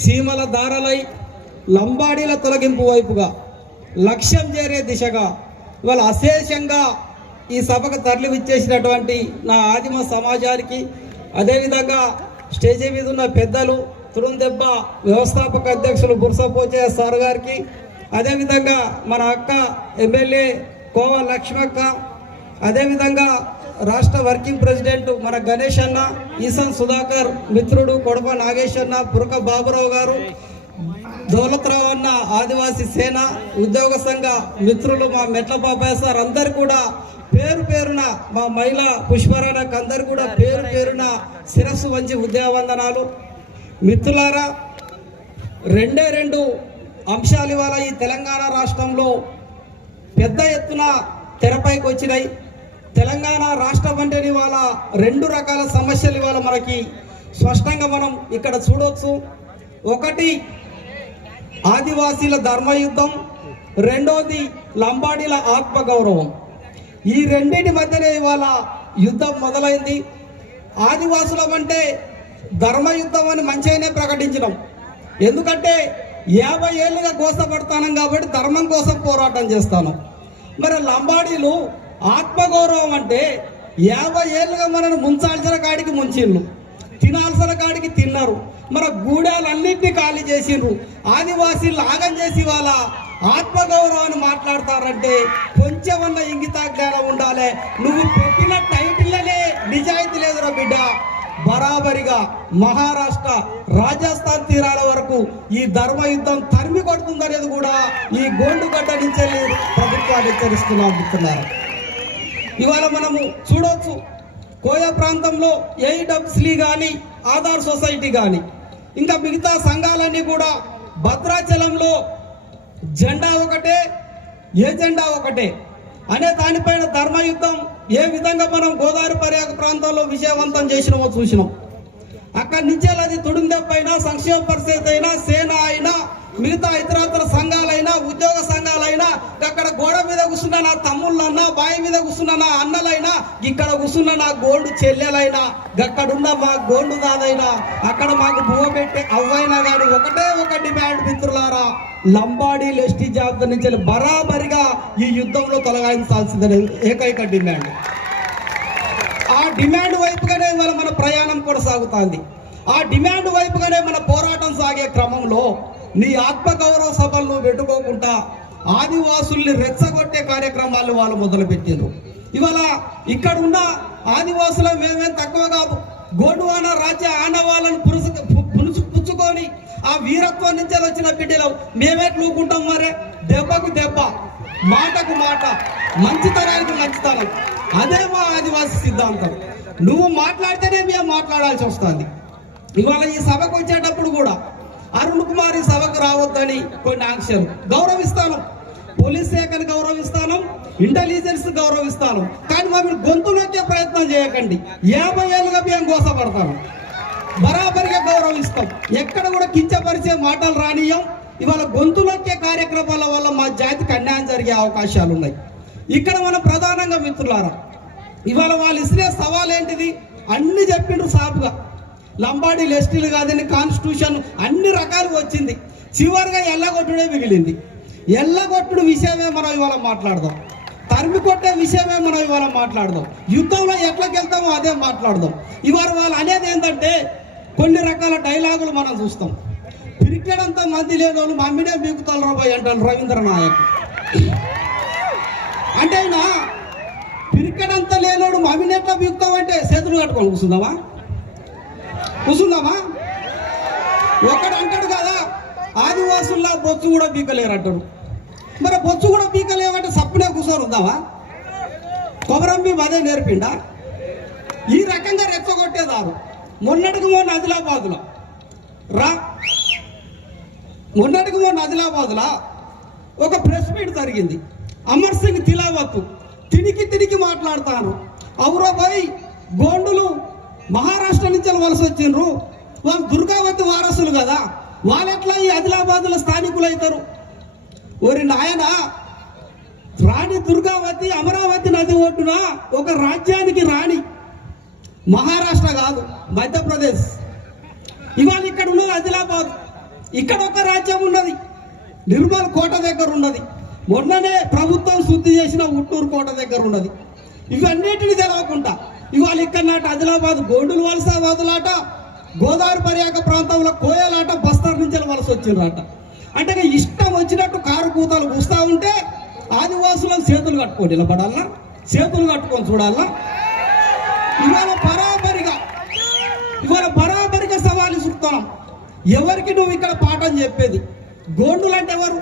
సీమల దారలై లంబాడీల తొలగింపు వైపుగా లక్ష్యం చేరే దిశగా ఇవాళ అశేషంగా ఈ సభకు తరలి విచ్చేసినటువంటి నా ఆదిమ సమాజానికి అదేవిధంగా స్టేజీ మీద ఉన్న పెద్దలు తురుందెబ్బ వ్యవస్థాపక అధ్యక్షులు బుర్సపోచయ్య సార్ గారికి అదేవిధంగా మన అక్క ఎమ్మెల్యే కోవ లక్ష్మక్క అదేవిధంగా రాష్ట్ర వర్కింగ్ ప్రెసిడెంట్ మన గణేష్ అన్న ఈసన్ సుధాకర్ మిత్రుడు కొడప నాగేష్ అన్న పురక బాబురావు గారు దౌలత్రావు అన్న ఆదివాసీ సేన ఉద్యోగ సంఘ మిత్రులు మా మెట్ల బాబాయ్ సార్ అందరు కూడా పేరు పేరున మా మహిళ పుష్పరాణకు అందరు కూడా పేరు పేరున శిరస్సు వంచి ఉద్యావందనాలు. మిత్రులారా రెండే రెండు అంశాలు ఇవాళ ఈ తెలంగాణ రాష్ట్రంలో పెద్ద ఎత్తున తెరపైకి వచ్చినాయి. తెలంగాణ రాష్ట్రం అంటే ఇవాళ రెండు రకాల సమస్యలు ఇవాళ మనకి స్పష్టంగా మనం ఇక్కడ చూడవచ్చు ఒకటి ఆదివాసీల ధర్మయుద్ధం రెండోది లంబాడీల ఆత్మగౌరవం. ఈ రెండింటి మధ్యనే ఇవాళ యుద్ధం మొదలైంది. ఆదివాసులం అంటే ధర్మయుద్ధం అని మంచిగానే ప్రకటించడం ఎందుకంటే యాభై ఏళ్ళుగా కోసపడతాను కాబట్టి ధర్మం కోసం పోరాటం చేస్తాను. మరి లంబాడీలు ఆత్మగౌరవం అంటే యాభై ఏళ్ళుగా మనల్ని ముంచాల్సిన కాడికి ముంచిండ్రు తినాల్సిన కాడికి తిన్నారు. మన గూడాలన్నింటినీ ఖాళీ చేసిండ్రు. ఆదివాసీలు ఆగం చేసి వాళ్ళ ఆత్మగౌరవాన్ని మాట్లాడతారంటే కొంచెమన్న ఇంగిత జ్ఞానం ఉండాలి. నువ్వు పెట్టిన టైటిల్లనే నిజాయితీ లేదురా బిడ్డ. బరాబరిగా మహారాష్ట్ర రాజస్థాన్ తీరాల వరకు ఈ ధర్మ యుద్ధం తరిమి కొడుతుందనేది కూడా ఈ గోండుగడ్డ నుంచి ప్రభుత్వాన్ని హెచ్చరిస్తున్నాం ఇవాళ మనము చూడవచ్చు కోయా ప్రాంతంలో ఏఈడబ్ల్యూసీ కానీ ఆధార్ సొసైటీ కానీ ఇంకా మిగతా సంఘాలన్నీ కూడా భద్రాచలంలో జెండా ఒకటే ఏజెండా ఒకటే? అనే దానిపైన ధర్మయుద్ధం ఏ విధంగా మనం గోదావరి పర్యాక ప్రాంతంలో విజయవంతం చేసినామో చూసినాం. అక్కడి నుంచి అది తుడిందెప్పైనా సంక్షేమ పరిస్థితి అయినా సేన అయినా మిగతా ఇతరత్ర సంఘాలైనా ఉద్యోగ సంఘాలైనా అక్కడ గోడ మీద కూర్చున్న నా తమ్ముళ్ళన్నా బావి మీద కూర్చున్న నా అన్నలైనా ఇక్కడ కూర్చున్న నా గోల్డ్ చెల్లెలైనా అక్కడున్న మా గోల్డ్ దాదైనా అక్కడ మాకు భూమ పెట్టే అవ్వైనా కానీ ఒకటే ఒక డిమాండ్ మిత్రులారా లంబాడీ లెస్టీ జాబితా నుంచి బరాబరిగా ఈ యుద్ధంలో తొలగించాల్సిందని ఏకైక డిమాండ్. ఆ డిమాండ్ వైపుగానే ఇవాళ మన ప్రయాణం కొనసాగుతుంది. ఆ డిమాండ్ వైపుగానే మన పోరాటం సాగే క్రమంలో నీ ఆత్మగౌరవ సభలు నువ్వు పెట్టుకోకుండా ఆదివాసుల్ని రెచ్చగొట్టే కార్యక్రమాలు వాళ్ళు మొదలుపెట్టిండ్రు. ఇవాళ ఇక్కడ ఉన్న ఆదివాసుల మేమేం తక్కువ కాదు. గోండువాన రాజ్య ఆనవాళ్ళను పురుసు పులుసు పుచ్చుకొని ఆ వీరత్వం నుంచి వచ్చిన బిడ్డలు. మేమే లూకుంటాం మరే. దెబ్బకు దెబ్బ మాటకు మాట మంచితనానికి మంచితనం అదే మా ఆదివాసి సిద్ధాంతం. నువ్వు మాట్లాడితేనే మేము మాట్లాడాల్సి వస్తుంది. ఇవాళ ఈ సభకు వచ్చేటప్పుడు కూడా అరుణ్ కుమార్ సభకు రావద్దని కొన్ని ఆంక్షలు. గౌరవిస్తాను. పోలీస్ శాఖను గౌరవిస్తాను. ఇంటెలిజెన్స్ గౌరవిస్తాను. కానీ మమ్మల్ని గొంతులోకే ప్రయత్నం చేయకండి. యాభై ఏళ్ళుగా మేము గోసపడతాను బరాబరిగా గౌరవిస్తాం. ఎక్కడ కూడా కించపరిచే మాటలు రానియం ఇవాళ గొంతులొక్కే కార్యక్రమాల వల్ల మా జాతికి అన్యాయం జరిగే అవకాశాలు ఉన్నాయి. ఇక్కడ మనం ప్రధానంగా మిత్రులారా ఇవాళ వాళ్ళు ఇస్తే సవాల్ ఏంటిది అన్ని చెప్పిండ్రు సాపుగా లంబాడీలు ఎస్టీలు కాదని కాన్స్టిట్యూషన్ అన్ని రకాలు వచ్చింది. చివరిగా ఎల్లగొట్టుడే మిగిలింది. ఎల్లగొట్టుడు విషయమే మనం ఇవాళ మాట్లాడదాం. తరిమి కొట్టే విషయమే మనం ఇవాళ మాట్లాడదాం. యుద్ధంలో ఎట్లకి వెళ్తామో అదే మాట్లాడదాం. ఇవాళ వాళ్ళు అనేది ఏంటంటే కొన్ని రకాల డైలాగులు మనం చూస్తాం. పిరికెడంతా మంది లేని వాళ్ళు మమ్మిడే బీకుతారు రాబోయ్ అంటాను రవీంద్రనాయక్ అంటే ఆయన పిరికెడంతా లేనోడు మమ్మిని ఎట్లా బీకుతామంటే చేతులు కట్టుకొని కూర్చుందామా? కూర్చుందామా ఒకడు అంటాడు కదా ఆదివాసుల్లో బొచ్చు కూడా బీకలేరు అంటాడు మరి బొచ్చు కూడా బీకలేమంటే సప్పునే కూర్చొని ఉందామా? కొమరంబి అదే నేర్పిండా? ఈ రకంగా రెచ్చగొట్టేదారు. మొన్నటికి మొన్న ఆదిలాబాద్లో. రా. మొన్నటికి మొన్న ఆదిలాబాద్లో ఒక ప్రెస్ మీట్ జరిగింది. అమర్ సింగ్ తిలావత్ తినికి తినికి మాట్లాడతాను. అవురో గోండులు మహారాష్ట్ర నుంచి వలస వచ్చిండ్రు. వాళ్ళు దుర్గావతి వారసులు కదా. వాళ్ళెట్లా ఈ ఆదిలాబాద్లో స్థానికులు అవుతారు? ఓరి నాయన రాణి దుర్గావతి అమరావతి నది ఒడ్డున ఒక రాజ్యానికి రాణి. మహారాష్ట్ర కాదు మధ్యప్రదేశ్. ఇవాళ ఇక్కడ ఉన్నది ఆదిలాబాద్. ఇక్కడ ఒక రాజ్యం ఉన్నది. నిర్మల్ కోట దగ్గర ఉన్నది. మొన్ననే ప్రభుత్వం శుద్ధి చేసిన ఉట్టూరు కోట దగ్గర ఉన్నది. ఇవన్నిటిని తెలవకుండా ఇవాళ ఇక్కడ నాటి ఆదిలాబాద్ గోండులు వలస వదలాట గోదావరి పర్యాక ప్రాంతంలో కోయలాట బస్తర్ నుంచి వలస వచ్చిండ్రట. అంటే ఇష్టం వచ్చినట్టు కారు కూతలు కూస్తా ఉంటే ఆదివాసులను చేతులు కట్టుకొని నిలబడాలా? చేతులు కట్టుకొని చూడాలా? ఇవాళ బరాబరిగా ఇవాళ బరాబరిగా సవాలు చూస్తున్నాం ఎవరికి నువ్వు ఇక్కడ పాఠం చెప్పేది? గోండులు అంటే ఎవరు?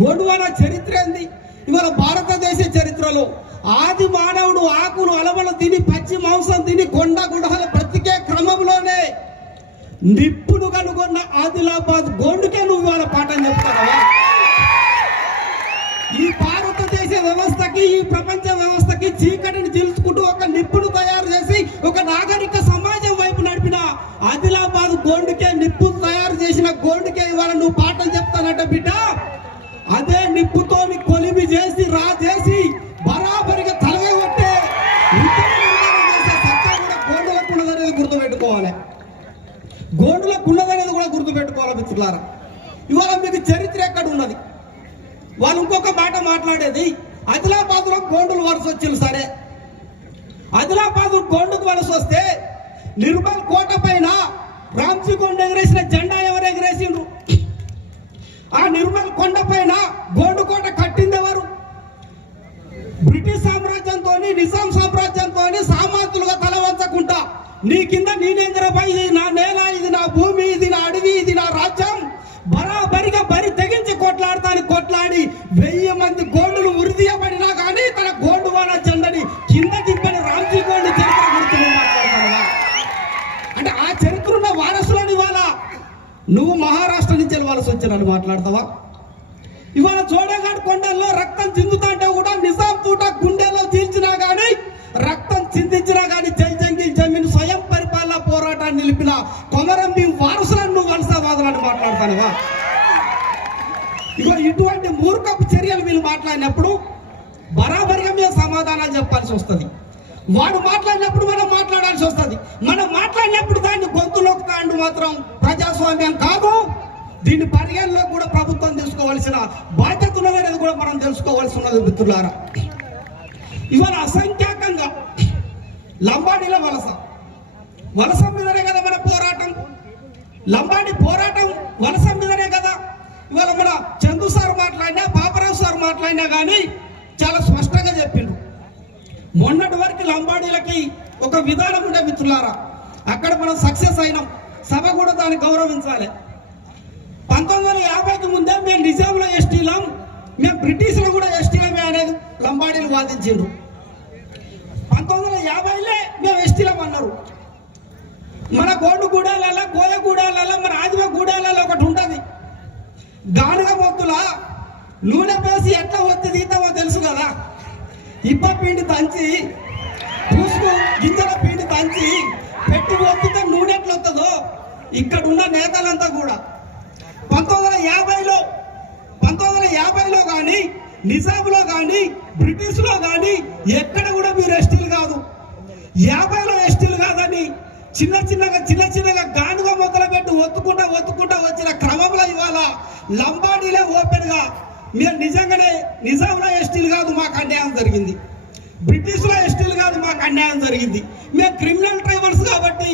గోండువాన చరిత్ర ఏంది? ఇవాళ భారతదేశ చరిత్రలో ఆది మానవుడు ఆకులు అలవలు తిని పచ్చి మాంసం తిని కొండ గుడహలు బ్రతికే క్రమంలోనే నిప్పును కనుగొన్న ఆదిలాబాద్ గోండుకే నువ్వు వాళ్ళ పాఠం చెప్తావా? ఈ భారతదేశ వ్యవస్థకి ఈ ప్రపంచ వ్యవస్థకి చీకటిని చీల్చుకుంటూ ఒక నిప్పును తయారు చేసి ఒక నాగరిక సమాజం వైపు నడిపిన ఆదిలాబాద్ గోండుకే నిప్పు తయారు చేసిన గోండుకే ఇవాళ నువ్వు పాఠం చెప్తానంట బిడ్డ. అదే నిప్పుతోని కొలిమి చేసి రా చేసి బరాబరిగా తలగా కొట్టే ఉత్తమ నిర్మాణం సత్తా కూడా గోండులకు ఉన్నదనేది గుర్తుపెట్టుకోవాలి. గోండులకు ఉన్నదనేది కూడా గుర్తుపెట్టుకోవాలి మిత్రులారా. ఇవాళ మీకు చరిత్ర ఎక్కడ ఉన్నది? వాళ్ళు ఇంకొక మాట మాట్లాడేది ఆదిలాబాద్లో గోండులు వలస వచ్చింది సరే. ఆదిలాబాద్ గోండుకు వలస వస్తే నిర్మల్ కోట పైన రామ్జీ కొండ ఎగరేసిన జెండా ఎవరు ఎగరేసిండ్రు? ఆ నిర్మల్ కొండ పైన గోండు కోట కట్టింది ఎవరు? బ్రిటిష్ సామ్రాజ్యంతో నిజాం సామ్రాజ్యంతో సామాంతులుగా తల వంచకుండా నీ కింద నేనేంద్రపై ఇది నా నేల ఇది నా భూమి ఇది నా అడవి ఇది నా రాజ్యం. బరాబరిగా బరి తెగించి కొట్లాడతాను కొట్లాడి వెయ్యి మంది గోండులు ఉరిదీయబడినా కానీ తన గోండు వాళ్ళ జెండని కింద దింపని రామ్జీ గోండు చరిత్ర అంటే ఆ చరిత్ర ఉన్న వారసులని వాళ్ళ నువ్వు మహారాష్ట్ర నుంచి వెళ్ళవలసి వచ్చిన మాట్లాడతావా? ఇవాళ చోడగాడ్ కొండల్లో రక్తం చిందుతుంటే కూడా నిజాం పూట గుండెలో చీల్చినా గానీ రక్తం చిందించినా గానీ జై జంగిల్ జమీన్ స్వయం పరిపాలన పోరాటాన్ని నిలిపిన కొమరం భీం వారసులను నువ్వు వలసవాదులని మాట్లాడతానువా? ఇగో ఇటువంటి మూర్ఖపు చర్యలు వీళ్ళు మాట్లాడినప్పుడు బరాబరిగా మేము సమాధానాలు చెప్పాల్సి వస్తుంది. వాడు మాట్లాడినప్పుడు మనం మాట్లాడాల్సి వస్తుంది. మనం మాట్లాడినప్పుడు దాన్ని గొంతులోకి తాండు మాత్రం ప్రజాస్వామ్యం కాదు. దీన్ని పరిగణలో కూడా ప్రభుత్వం తీసుకోవాల్సిన బాధ్యత ఉన్నదనేది కూడా మనం తెలుసుకోవాల్సి ఉన్నది మిత్రులారా. ఇవాళ అసంఖ్యాకంగా లంబాడీల వలస. వలస మీదనే కదా మన పోరాటం. లంబాడి పోరాటం వలస మీదనే కదా. ఇవాళ మన చందు సార్ మాట్లాడినా పాపరావు సార్ మాట్లాడినా కానీ చాలా స్పష్టంగా చెప్పిండు. మొన్నటి వరకు లంబాడీలకి ఒక విధానం ఉండే మిత్రులారా. అక్కడ మనం సక్సెస్ అయినాం. సభ కూడా దాన్ని గౌరవించాలి. పంతొమ్మిది వందల యాభైకి ముందే మేము నిజాంలో ఎస్టీలం మేము బ్రిటిష్లో కూడా ఎస్టీలమే అనేది లంబాడీలు వాదించారు పంతొమ్మిది వందల యాభైలే మేము ఎస్టీలం అన్నారు. మన గోండు గూడాలలో గోయ గూడాలలో మన ఆదివ గూడాలలో ఒకటి ఉంటుంది. గానుగ మొత్తుల నూనె పేసి ఎట్లా వస్తుంది తీతామో తెలుసు కదా. ఇప్ప పిండి తంచి పూసుకు గింజల పిండి తంచి పెట్టి వస్తుంటే నూనె ఎట్లా వస్తుందో ఇక్కడ ఉన్న నేతలంతా కూడా పంతొమ్మిది వందల యాభైలో పంతొమ్మిది వందల యాభైలో కానీ నిజాంలో కానీ బ్రిటిష్లో కానీ ఎక్కడ కూడా మీరు ఎస్టీలు కాదు. యాభైలో ఎస్టీలు కాదని చిన్న చిన్నగా చిన్న చిన్నగా గానుగా మొదలు పెట్టి ఒత్తుకుంటా ఒత్తుకుంటా వచ్చిన క్రమంలో ఇవాళ లంబాడీలే ఓపెన్గా మీరు నిజంగానే నిజాంలో ఎస్టీలు కాదు మాకు అన్యాయం జరిగింది. బ్రిటిష్లో ఎస్టీలు కాదు మాకు అన్యాయం జరిగింది. మేము క్రిమినల్ ట్రైబల్స్ కాబట్టి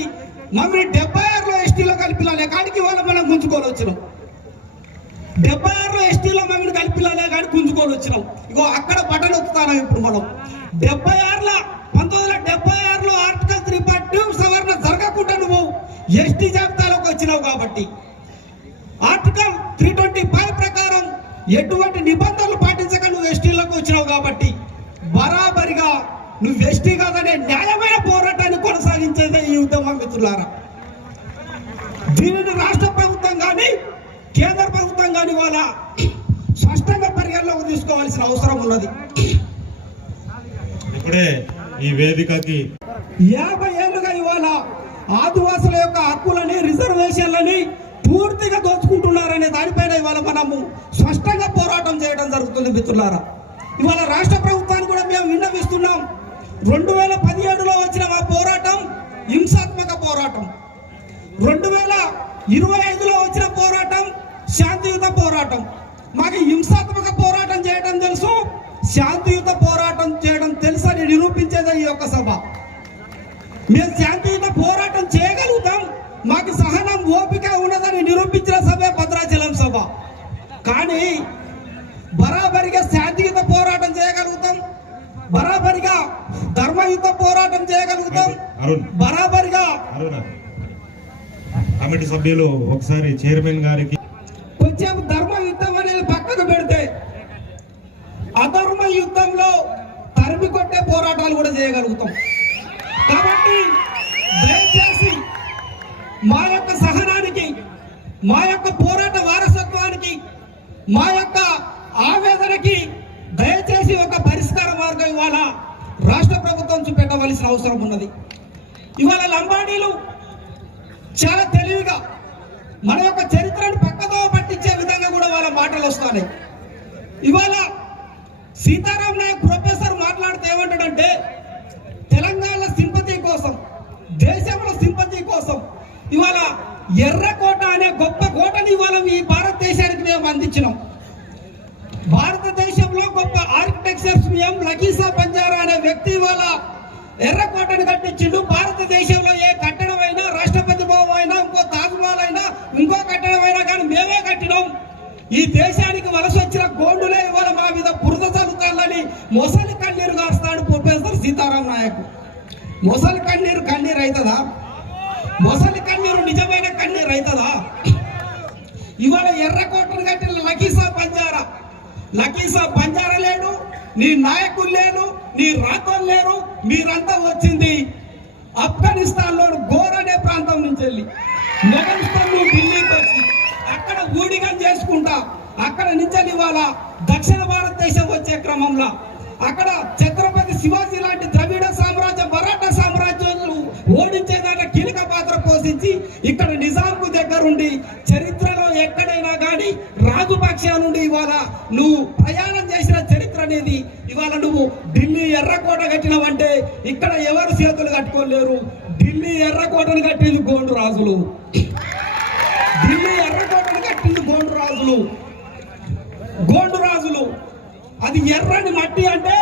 మమ్మల్ని డెబ్బై ఆరులో ఎస్టీలో కలిపిన కాడికి ఇవాళ మనం గుంజుకొని వచ్చినాం. డెబ్బై ఆరులో ఎస్టీలో మమ్మల్ని కలిపిలానే కానీ గుంజుకొని వచ్చినాం. ఇగో అక్కడ బటన్ ఒత్తుతాను ఇప్పుడు మనం. డెబ్బై ఆరులో పంతొమ్మిది వందల డెబ్బై ఆరులో ఆర్టికల్ త్రీ పార్టీ సవరణ జరగకుండా నువ్వు ఎస్టీ జాబితాలోకి వచ్చినావు కాబట్టి. ఆర్టికల్ త్రీ ట్వంటీ ఫైవ్ ప్రకారం ఎటువంటి నిబంధనలు పాటించక నువ్వు ఎస్టీలోకి వచ్చినావు కాబట్టి బరాబరిగా నువ్వు ఎస్టీ కాదనే న్యాయమే వాళ్ళ స్పష్టంగా పరిగణలోకి తీసుకోవాల్సిన అవసరం ఉన్నది. ఇప్పుడే ఈ వేదికకి యాభై ఏళ్ళుగా ఇవాళ ఆదివాసుల యొక్క హక్కులని రిజర్వేషన్లని పూర్తిగా దోచుకుంటున్నారనే దానిపైన ఇవాళ మనము స్పష్టంగా పోరాటం చేయడం జరుగుతుంది మిత్రులారా. ఇవాళ రాష్ట్ర ప్రభుత్వాన్ని కూడా మేము విన్నవిస్తున్నాం. రెండు వేల పదిహేడులో వచ్చిన మా పోరాటం హింసాత్మక పోరాటం. రెండు వేల ఇరవై ఐదులో వచ్చిన పోరాటం పోరాటం. మాకు హింసాత్మక పోరాటం చేయడం తెలుసు. శాంతియుత పోరాటం చేయడం తెలుసు అని నిరూపించేది ఈ యొక్క సభ. మేము శాంతియుత పోరాటం చేయగలుగుతాం. మాకు సహనం ఓపిక ఉన్నదని నిరూపించిన సభే భద్రాచలం సభ. కానీ బరాబరిగా శాంతియుత పోరాటం చేయగలుగుతాం. బరాబరిగా ధర్మయుత పోరాటం చేయగలుగుతాం. బరాబరిగా కమిటీ సభ్యులు ఒకసారి చైర్మన్ గారికి కొంచెం ధర్మ యుద్ధం అనేది పక్కకు పెడితే అధర్మ యుద్ధంలో తరిమి కొట్టే పోరాటాలు కూడా చేయగలుగుతాం. కాబట్టి దయచేసి మా యొక్క సహనానికి మా యొక్క పోరాట వారసత్వానికి మా యొక్క ఆవేదనకి దయచేసి ఒక పరిష్కార మార్గం ఇవాళ రాష్ట్ర ప్రభుత్వం చూపెట్టవలసిన అవసరం ఉన్నది. ఇవాళ లంబాడీలు చాలా తెలివిగా మన యొక్క చరిత్రను పక్కదో మాటలు వస్తాయి ఇవాళ సీతారాం నాయక్ ప్రొఫెసర్ మాట్లాడితే ఏమంటాడంటే తెలంగాణ సింపతి కోసం దేశంలో సింపతి కోసం ఇవాళ ఎర్రకోట అనే గొప్ప కోటని ఇవాళ ఈ భారతదేశానికి మేము అందించినాం. భారతదేశంలో గొప్ప ఆర్కిటెక్చర్స్ మేము లకీసా బంజారా అనే వ్యక్తి ఇవాళ ఎర్రకోటను కట్టించిండు. భారతదేశంలో ఏ కట్టడం అయినా రాష్ట్రపతి భవనం అయినా ఇంకో తాజ్మహల్ అయినా ఇంకో కట్టడం అయినా కానీ మేమే కట్టినాం. ఈ దేశానికి వలస వచ్చిన గోండులే ఇవాళ మా మీద బురద చదువుతానని మొసలి కన్నీరు కాస్తాడు ప్రొఫెసర్ సీతారాం నాయక్. మొసలి కన్నీరు కన్నీరు అవుతుందా మొసలి కన్నీరు నిజమైన కన్నీరు అవుతుందా ఇవాళ ఎర్రకోటను కట్టిన లకీసా బంజారా. లకీసా బంజారా లేడు నీ నాయకులు లేరు నీ రాతలు లేరు మీరంతా వచ్చింది ఆఫ్ఘనిస్తాన్లో గోర్ అనే ప్రాంతం నుంచి వెళ్ళి. మొఘలిస్తాన్ ఢిల్లీకి వచ్చి. అక్కడ ఊడిగం చేసుకుంటా అక్కడ నుంచి ఇవాళ దక్షిణ భారతదేశం వచ్చే క్రమంలో. అక్కడ ఛత్రపతి శివాజీ లాంటి ద్రవిడ సామ్రాజ్య మరాఠా సామ్రాజ్యాలు ఓడించేదాకా కీలక పాత్ర పోషించి ఇక్కడ నిజాంకు దగ్గరుండి చరిత్రలో ఎక్కడైనా కానీ రాజుపక్ష నుండి ఇవాళ నువ్వు ప్రయాణం చేసిన చరిత్ర అనేది ఇవాళ నువ్వు ఢిల్లీ ఎర్రకోట కట్టినవంటే ఇక్కడ ఎవరు చేతులు కట్టుకోలేరు. ఢిల్లీ ఎర్రకోటను కట్టింది గోండు రాజులు. ఢిల్లీ రాజులు గోండు రాజులు. అది ఎర్రని మట్టి అంటే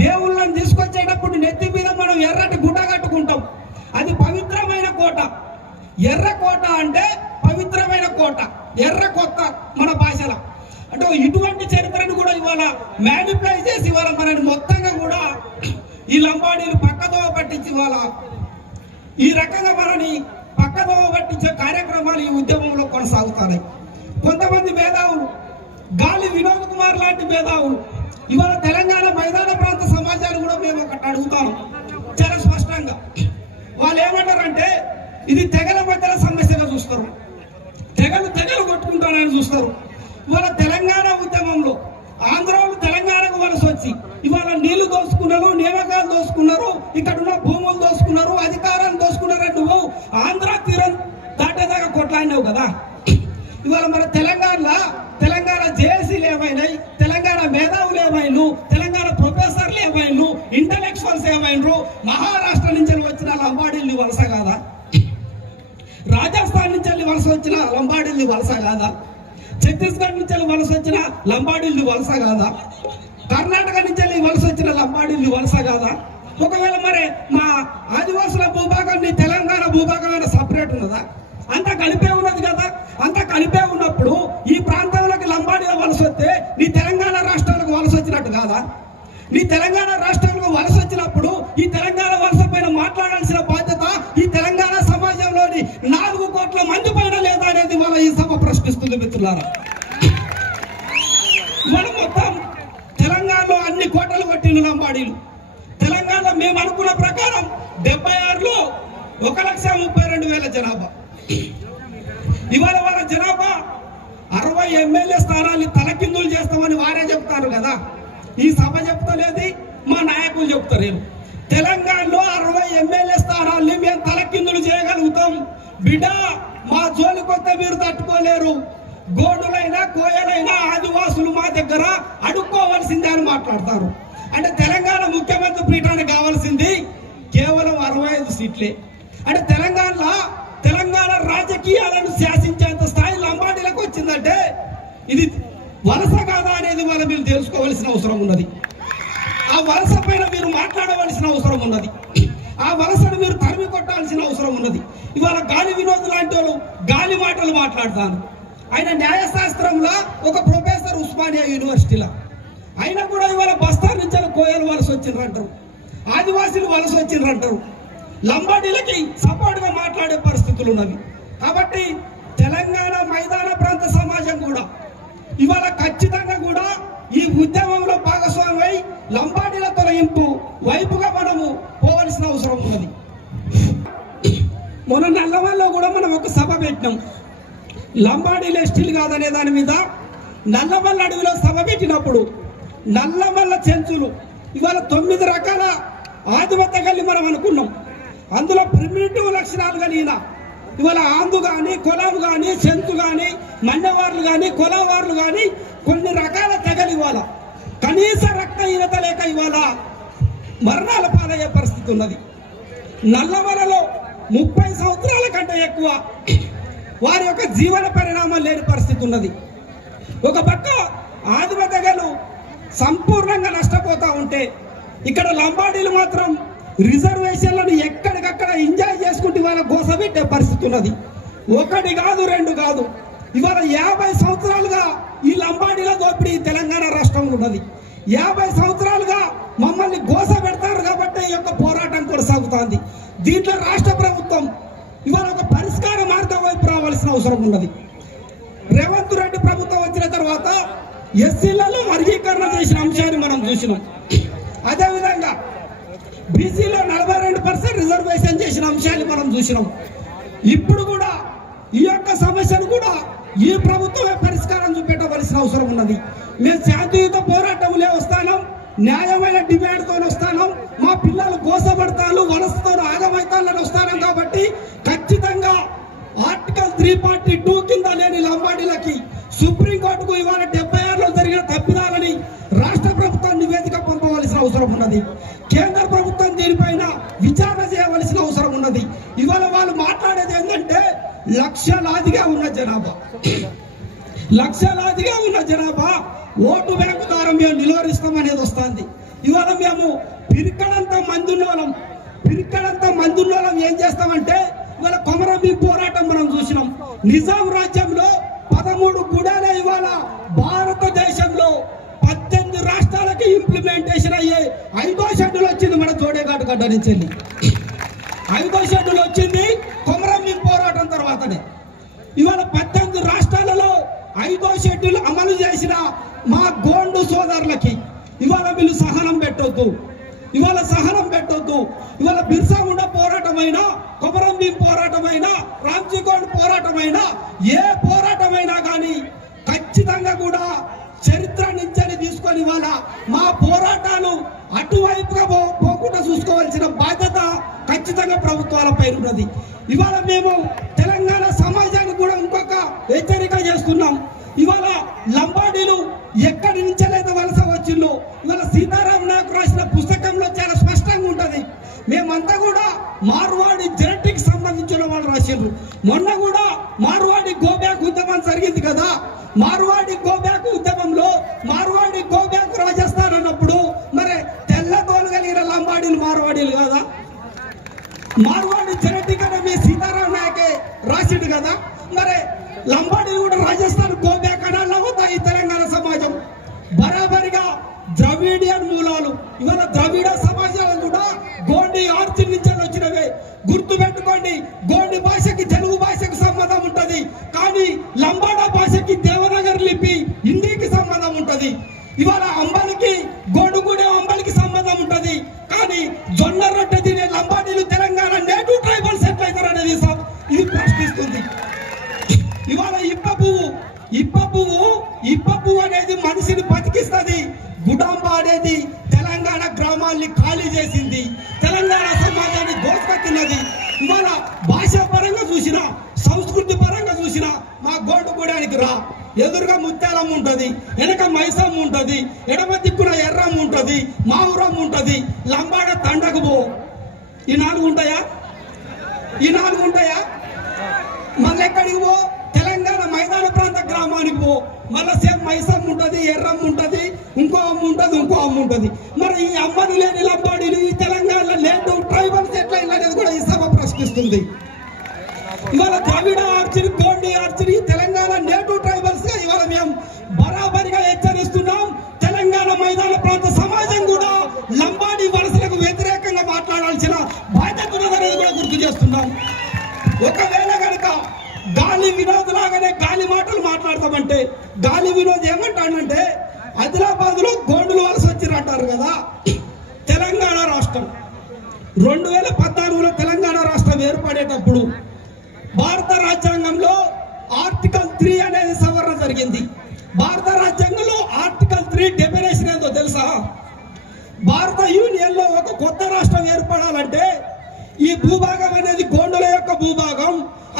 దేవుళ్ళని తీసుకొచ్చేటప్పుడు నెత్తి మీద మనం ఎర్రటి గుడ్డ కట్టుకుంటాం. అది పవిత్రమైన కోట. ఎర్ర కోట అంటే పవిత్రమైన కోట. ఎర్ర కొత్త మన భాషలో. అంటే ఇటువంటి చరిత్రను కూడా ఇవాళ మ్యానిప్లై చేసి ఇవాళ మనని మొత్తంగా కూడా ఈ లంబాడీలు పక్కదోవ పట్టించి ఇవాళ ఈ రకంగా మనని పక్కదోవ పట్టించే కార్యక్రమాలు ఈ ఉద్యమంలో కొనసాగుతున్నాయి కొంతమంది మేధావులు గాలి వినోద్ కుమార్ లాంటి మేధావులు. ఇవాళ తెలంగాణ మైదాన ప్రాంత సమాజాన్ని కూడా మేము ఒకటి అడుగుతాం. చాలా స్పష్టంగా. వాళ్ళు ఏమంటారంటే ఇది తెగల మధ్యల సమస్యగా చూస్తారు. తెగలు తెగలు కొట్టుకుంటానని చూస్తారు. ఇవాళ తెలంగాణ ఉద్యమంలో ఆంధ్రాలు తెలంగాణకు వలస వచ్చి ఇవాళ నీళ్ళు దోసుకున్నారు నియామకాలు దోసుకున్నారు ఇక్కడ ఉన్న భూములు దోసుకున్నారు అధికారాన్ని దోసుకున్నారంటే నువ్వు ఆంధ్ర తీరం దాటేదాకా కొట్లాడినావు కదా. ఇవాళ మన తెలంగాణలో తెలంగాణ జేఏసీలు ఏమైనాయి? తెలంగాణ మేధావులు ఏమైనా తెలంగాణ ప్రొఫెసర్లు ఏమైనా ఇంటలెక్చువల్స్ ఏమైనా మహారాష్ట్ర నుంచి వచ్చిన లంబాడీలు వలస కాదా? రాజస్థాన్ నుంచి వలస వచ్చిన లంబాడీలు వలస కాదా? ఛత్తీస్గఢ్ నుంచి వలస వచ్చిన లంబాడీలు వలస కాదా? కర్ణాటక నుంచి వెళ్ళి వలస వచ్చిన లంబాడీలు వలస కాదా? ఒకవేళ మరి మా ఆదివాసుల భూభాగాన్ని తెలంగాణ భూభాగం సపరేట్ ఉన్నదా? అంతా కలిపే ఉన్నది నీ తెలంగాణ రాష్ట్రాలకు వలస వచ్చినప్పుడు ఈ తెలంగాణ వలస పైన మాట్లాడాల్సిన బాధ్యత ఈ తెలంగాణ సమాజంలోని నాలుగు కోట్ల మంది పైన లేదా అనేది మన ఈ సభ ప్రశ్నిస్తుంది మిత్రులారా మనం మొత్తం తెలంగాణలో అన్ని కోటలు కొట్టిన లంబాడీలు తెలంగాణలో మేము అనుకున్న ప్రకారం డెబ్బై ఆరులో ఒక లక్ష ముప్పై రెండు వేల జనాభా ఇవాళ వాళ్ళ జనాభా అరవై ఎమ్మెల్యే స్థానాన్ని తలకిందులు చేస్తామని వారే చెప్తారు కదా ఈ సభ చెప్తలేదు మా నాయకులు చెప్తారు తెలంగాణలో అరవై ఎమ్మెల్యే స్థానాల్ని మేము తలకిందులు చేయగలుగుతాం బిడ్డ మా జోలికొస్తే మీరు తట్టుకోలేరు గోడులైనా కోయలైనా ఆదివాసులు మా దగ్గర అడుక్కోవలసిందే అని మాట్లాడతారు. అంటే తెలంగాణ ముఖ్యమంత్రి పీఠానికి కావాల్సింది కేవలం అరవై ఐదు సీట్లే. అంటే తెలంగాణలో తెలంగాణ రాజకీయాలను శాసించేంత స్థాయి లంబాడీలకు వచ్చిందంటే ఇది వలస కాదా అనేది వాళ్ళ మీరు తెలుసుకోవాల్సిన అవసరం ఉన్నది. ఆ వలస పైన మీరు మాట్లాడవలసిన అవసరం ఉన్నది. ఆ వలసను మీరు తరిమి కొట్టాల్సిన అవసరం ఉన్నది. ఇవాళ గాలి వినోద్ లాంటి వాళ్ళు గాలి మాటలు మాట్లాడతాను ఆయన న్యాయశాస్త్రంలో ఒక ప్రొఫెసర్ ఉస్మానియా యూనివర్సిటీలో. అయినా కూడా ఇవాళ బస్తార్ నుంచి కోయలు వలస వచ్చిండ్రంటారు. ఆదివాసీలు వలస వచ్చిండ్రంటారు. లంబాడీలకి సపోర్ట్గా మాట్లాడే పరిస్థితులు ఉన్నవి. కాబట్టి తెలంగాణ మైదాన ప్రాంత సమాజం కూడా ఇవాళ ఖచ్చితంగా కూడా ఈ ఉద్యమంలో భాగస్వామై లంబాడీల తొలగింపు వైపుగా మనము పోవలసిన అవసరం ఉన్నది. మొన్న నల్లమల్లో కూడా మనం ఒక సభ పెట్టినాం. లంబాడీలు ఎస్టీలు కాదనే దాని మీద నల్లమల్ల అడవిలో సభ పెట్టినప్పుడు నల్లమల్ల చెంచులు ఇవాళ తొమ్మిది రకాల ఆధిపత్య కలిగి మనం అనుకున్నాం. అందులో ప్రిమిటివ్ లక్షణాలు కలిగిన ఇవాళ ఆందు కానీ కులం కానీ చెంతు కానీ మన్నవార్లు కానీ కొలవార్లు కానీ కొన్ని రకాల తెగలు ఇవాళ. కనీస రక్తహీనత లేక ఇవాళ మరణాల పాలయ్యే పరిస్థితి ఉన్నది. నల్లమలలో ముప్పై సంవత్సరాల కంటే ఎక్కువ వారి యొక్క జీవన పరిణామం లేని పరిస్థితి ఉన్నది. ఒక పక్క ఆదిమతగలు సంపూర్ణంగా నష్టపోతూ ఉంటే ఇక్కడ లంబాడీలు మాత్రం రిజర్వేషన్లను ఎక్కడికక్కడ ఎంజాయ్ చేసుకుంటూ ఇవాళ గోసపెట్టే పరిస్థితి ఉన్నది. ఒకటి కాదు రెండు కాదు. ఇవాళ యాభై సంవత్సరాలుగా ఈ లంబాడీల దోపిడీ తెలంగాణ రాష్ట్రంలో ఉన్నది. యాభై సంవత్సరాలుగా మమ్మల్ని గోస పెడతారు కాబట్టి ఈ యొక్క పోరాటం కొనసాగుతోంది. దీంట్లో రాష్ట్ర ప్రభుత్వం ఇవాళ ఒక పరిస్థితి అవసరం ఉన్నది. రేవంత్ రెడ్డి ప్రభుత్వం వచ్చిన తర్వాత ఎస్సీలలో వర్గీకరణ చేసిన అంశాన్ని మనం చూసినాం. అదేవిధంగా బీసీలో నలభై రెండు పర్సెంట్ రిజర్వేషన్ చేసిన అంశాన్ని మనం చూసినాం. ఇప్పుడు కూడా ఈ యొక్క సమస్యను కూడా ఈ ప్రభుత్వమే పరిష్కారం చూపెట్టవలసిన అవసరం ఉన్నది. మేము శాంతియుత పోరాటంలో వస్తాను న్యాయమైన డిమాండ్తో వస్తాను మా పిల్లలు గోసపడతాను వలసతో ఆగమవుతానని వస్తాను కాబట్టి త్రీ ఫార్టీ టూ కింద లేని లంబాడీలకి సుప్రీంకోర్టుకు ఇవాళ డెబ్బై ఆరులో జరిగిన తప్పిదాలని రాష్ట్ర ప్రభుత్వం నివేదిక పంపవలసిన అవసరం ఉన్నది. కేంద్ర ప్రభుత్వం దీనిపైన విచారణ చేయవలసిన అవసరం ఉన్నది. ఇవాళ వాళ్ళు మాట్లాడేది ఏంటంటే లక్షలాదిగా ఉన్న జనాభా. లక్షలాదిగా ఉన్న జనాభా ఓటు బ్యాంకు ద్వారా మేము నిలువరిస్తాం అనేది వస్తుంది. ఇవాళ మేము పిరికడంత మంది ఉన్న వాళ్ళం. పిరికడంతా మందుల్లో ఏం చేస్తామంటే ఇవాళ కొమరం పోరాటం మనం చూసినాం. నిజాం రాజ్యంలో పదమూడు గుడాలే ఇవాళ భారతదేశంలో పద్దెనిమిది రాష్ట్రాలకి ఇంప్లిమెంటేషన్ అయ్యే ఐదో షెడ్యూల్ వచ్చింది మన జోడేఘాట్ గడ్డ నుంచి వెళ్ళి. ఐదో షెడ్యూల్ వచ్చింది కొమరం పోరాటం తర్వాతనే. ఇవాళ పద్దెనిమిది రాష్ట్రాలలో ఐదో షెడ్యూల్ అమలు చేసిన మా గోండు సోదరులకి ఇవాళ వీళ్ళు సహనం పెట్టొద్దు. ఇవాళ సహనం పెట్టొద్దు. ఇవాళ బిర్సా పోరాటమైనా కొమరం భీం పోరాటమైనా రామ్జీగౌడ్ పోరాటమైనా ఏ పోరాటమైనా కానీ ఖచ్చితంగా కూడా చరిత్ర నుంచి తీసుకొని ఇవాళ మా పోరాటాలు అటువైపుగా పో- పోకుండా చూసుకోవాల్సిన బాధ్యత ఖచ్చితంగా ప్రభుత్వాల పైన ఉన్నది. ఇవాళ మేము తెలంగాణ సమాజానికి కూడా ఇంకొక హెచ్చరిక చేస్తున్నాం. ఇవాళ లంబాడీలు ఎక్కడి నుంచలేదు వలస వచ్చిందో ఇవాళ సీతారాం నాయకు రాసిన పుస్తకంలో చాలా స్పష్టంగా ఉంటుంది. మేమంతా కూడా మార్వాడి జెనెటిక్ సంబంధించిన వాళ్ళు రాసిండ్రు. మొన్న కూడా మార్వాడి గోబ్యాక్ ఉద్యమం జరిగింది కదా. మార్వాడి గోబ్యాక్ ఉద్యమంలో మార్వాడి గోబ్యాక్ రాజస్థాన్ అన్నప్పుడు మరి తెల్లతోలు కలిగిన లంబాడీలు మార్వాడీలు కదా? మార్వాడి జెనెటిక్ అని మీ సీతారాం నాయకే రాసిండు కదా. మరి లంబాడీలు కూడా రాజస్థాన్ ఈ తెలంగాణ సమాజం బరాబరిగా ద్రవిడియన్ మూలాలు. ఇవాళ ద్రవిడ సమాజాలు కూడా గోండి ఆర్చి నుంచి వచ్చినవే. గుర్తు పెట్టుకోండి గోండి భాషకి తెలుగు భాషకు సంబంధం ఉంటది. కానీ లంబాడా భాషకి దేవనగర్ లిపి హిందీకి సంబంధం ఉంటది. ఇవాళ అంబలికి ఇవాళ Dravida archery Gondi archery Telangana native ట్రైబల్స్గా ఇవాళ మేము బరాబరిగా హెచ్చరిస్తున్నాం. తెలంగాణ మైదాన ప్రాంత సమాజం కూడా లంబాడి వలసలకు వ్యతిరేకంగా మాట్లాడాల్సిన బాధ్యత ఉన్నదనేది కూడా గుర్తు చేస్తున్నాం. ఒకవేళ కనుక గాలి వినోద్ లాగానే గాలి మాటలు మాట్లాడతామంటే గాలి వినోద్ ఏమంటాడంటే ఆదిలాబాద్లో గోండులు వలస వచ్చిరంటారు కదా. తెలంగాణ రాష్ట్రం. రెండు వేల పద్నాలుగులో తెలంగాణ రాష్ట్రం ఏర్పడేటప్పుడు భారత రాజ్యాంగంలో ఆర్టికల్ త్రీ అనేది సవరణ జరిగింది. భారత రాజ్యాంగంలో ఆర్టికల్ త్రీ డెఫినేషన్ ఏందో తెలుసా? భారత యూనియన్లో ఒక కొత్త రాష్ట్రం ఏర్పడాలంటే ఈ భూభాగం అనేది గోండుల యొక్క భూభాగం.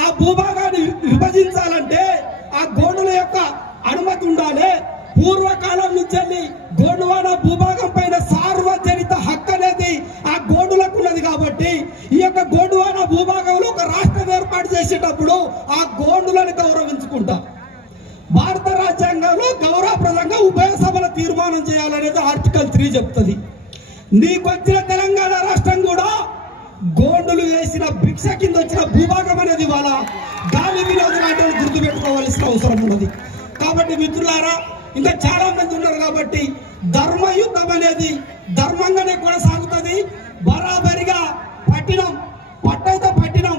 ఆ భూభాగాన్ని విభజించాలంటే ఆ గోండుల యొక్క అనుమతి ఉండాలి పూర్వకాలం నుంచి గోండువాన భూభాగం పైన సార్వజనిక హక్కు అనేది ఆ గోండులకు ఉన్నది కాబట్టి ఈ యొక్క గోండువాన భూభాగంలో ఒక రాష్ట్రం ఏర్పాటు చేసేటప్పుడు ఆ గోండులను గౌరవించుకుంటాం భారత రాజ్యాంగంలో గౌరవప్రదంగా ఉభయ సభల తీర్మానం చేయాలనేది ఆర్టికల్ త్రీ చెప్తుంది నీకొచ్చిన తెలంగాణ రాష్ట్రం కూడా గోండులు వేసిన భిక్ష కింద వచ్చిన భూభాగం అనేది ఇవాళ గాలి వినోదం అంటే గుర్తు పెట్టుకోవాల్సిన అవసరం ఉన్నది కాబట్టి మిత్రులారా ఇంకా చాలా మంది ఉన్నారు కాబట్టి ధర్మ యుద్ధం అనేది ధర్మంగానే కొనసాగుతుంది బరాబరిగా పట్టినం పట్టయితే పట్టినం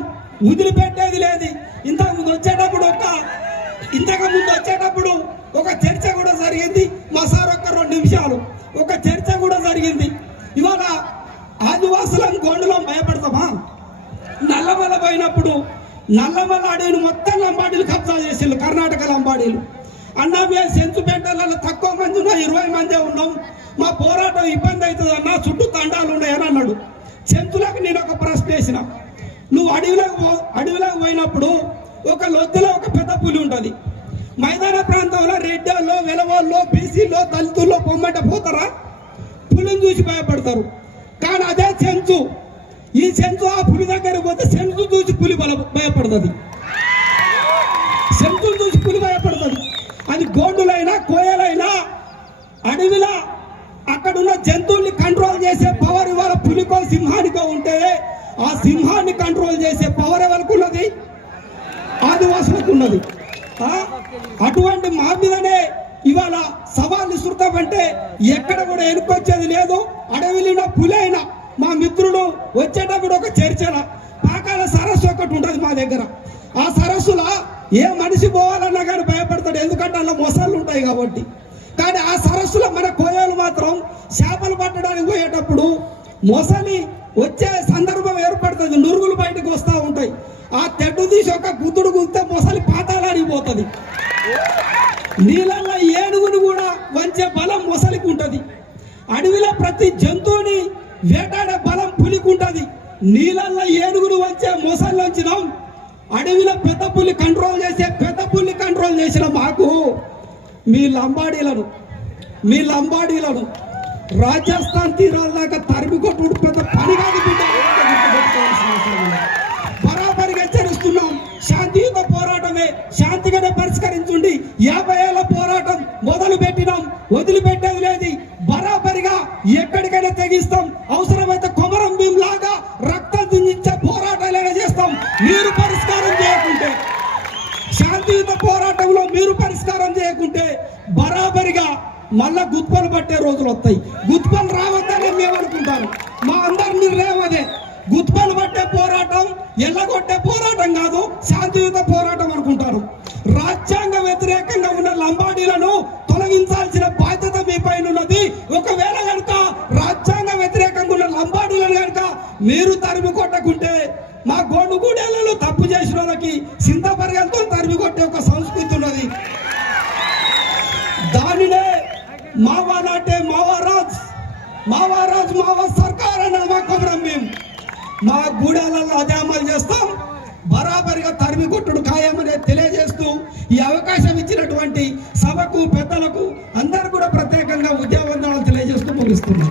వదిలిపెట్టేది లేదు ఇంతకు ముందు వచ్చేటప్పుడు ఒక ఇంతకు ముందు వచ్చేటప్పుడు ఒక చర్చ కూడా జరిగింది. మా సార్ ఒక్క రెండు నిమిషాలు. ఒక చర్చ కూడా జరిగింది. ఇవాళ ఆదివాసులం గోండులం భయపడతామా? నల్లమల పోయినప్పుడు నల్లమల అడవిని మొత్తం లంబాడీలు కబ్జా చేసిండు కర్ణాటక లంబాడీలు. అన్నా మేము సెంచుపేటలలో తక్కువ మంది ఉన్నాం ఇరవై మందే ఉన్నాం. మా పోరాటం ఇబ్బంది అవుతుంది అన్న చుట్టూ తండాలు ఉన్నాయని అన్నాడు. చెంతులకు నేను ఒక ప్రశ్న వేసిన. నువ్వు అడవిలోకి పో అడవిలోకి పోయినప్పుడు ఒక లొద్దులో ఒక పెద్ద పులి ఉంటుంది. మైదాన ప్రాంతంలో రెడ్డోళ్ళు వెలవాళ్ళు బీసీలో దళితుల్లో పొమ్మట పోతారా? పులిని చూసి భయపడతారు. కానీ అదే చెంచు ఈ చెంచు ఆ పులి దగ్గర పోతే చెంచు చూసి పులి బల భయపడుతుంది. చెంచు చూసి పులి భయపడుతుంది. అది గోండులైనా కోయలైనా అడవిలా అక్కడున్న జంతువుల్ని కంట్రోల్ చేసే పవర్ ఇవాళ పులికో సింహానికో ఉంటే ఆ సింహాన్ని కంట్రోల్ చేసే పవర్ ఎవరికి ఉన్నది? ఆదివాసులకు ఉన్నది. అటువంటి మా మీదనే ఇవాళ సవాల్ విసురుతామంటే ఎక్కడ కూడా ఎనుకొచ్చేది లేదు. అడవిలిన పులైన మా మిత్రుడు వచ్చేటప్పుడు ఒక చర్చల పాకాల సరస్సు ఒకటి ఉంటుంది మా దగ్గర. ఆ సరస్సులో ఏ మనిషి పోవాలన్నా కానీ భయపడతాడు ఎందుకంటే అలా మొసళ్ళు ఉంటాయి కాబట్టి. కానీ ఆ సరస్సులో మన కోయలు మాత్రం చేపలు పట్టడానికి పోయేటప్పుడు మొసలి వచ్చే సందర్భం ఏర్పడుతుంది నురుగులు బయటకు వస్తూ ఉంటాయి. ఆ తెడ్డు తీసి ఒక గుద్దుడు గుద్దితే మొసలి పాతాళానికి పోతుంది నీళ్ళల్లో ఏనుగుని కూడా వంచే బలం మొసలికి ఉంటుంది అడవిలో ప్రతి జంతువుని వేటాడే బలం పులికి ఉంటుంది నీళ్ళల్లో ఏనుగును వంచే మొసళ్ళు వంచినాం అడవిలో పెద్ద పులి కంట్రోల్ చేసే పెద్ద పులి కంట్రోల్ చేసిన మాకు. మీ లంబాడీలను మీ లంబాడీలను రాజస్థాన్ తీరాల దాకా తరిమి కొట్టుడు పెద్ద పని కాదు బిడ్డ. పోరాటమే శాంతిగానే పరిష్కరించుండి. యాభై ఏళ్ళ పోరాటం మొదలు పెట్టినాం వదిలిపెట్టేది లేదు. బరాబరిగా ఎక్కడికైనా తెగిస్తాం. అవసరమైతే కొమరం భీం లాగా రక్తం దించే పోరాటాలైనా చేస్తాం. మీరు పరిష్కారం చేయకుంటే శాంతియుత పోరాటంలో మీరు పరిష్కారం చేయకుంటే బరాబరిగా మళ్ళా గుత్పలు పట్టే రోజులు వస్తాయి. గుత్పలు రావద్దని మేము అనుకుంటాను మా అందరి నిర్ణయం అదే గుత్పలు పట్టే పోరాటం ఎల్లగొట్టే పోరాటం కాదు శాంతియుత పోరాటం మావా రాజ్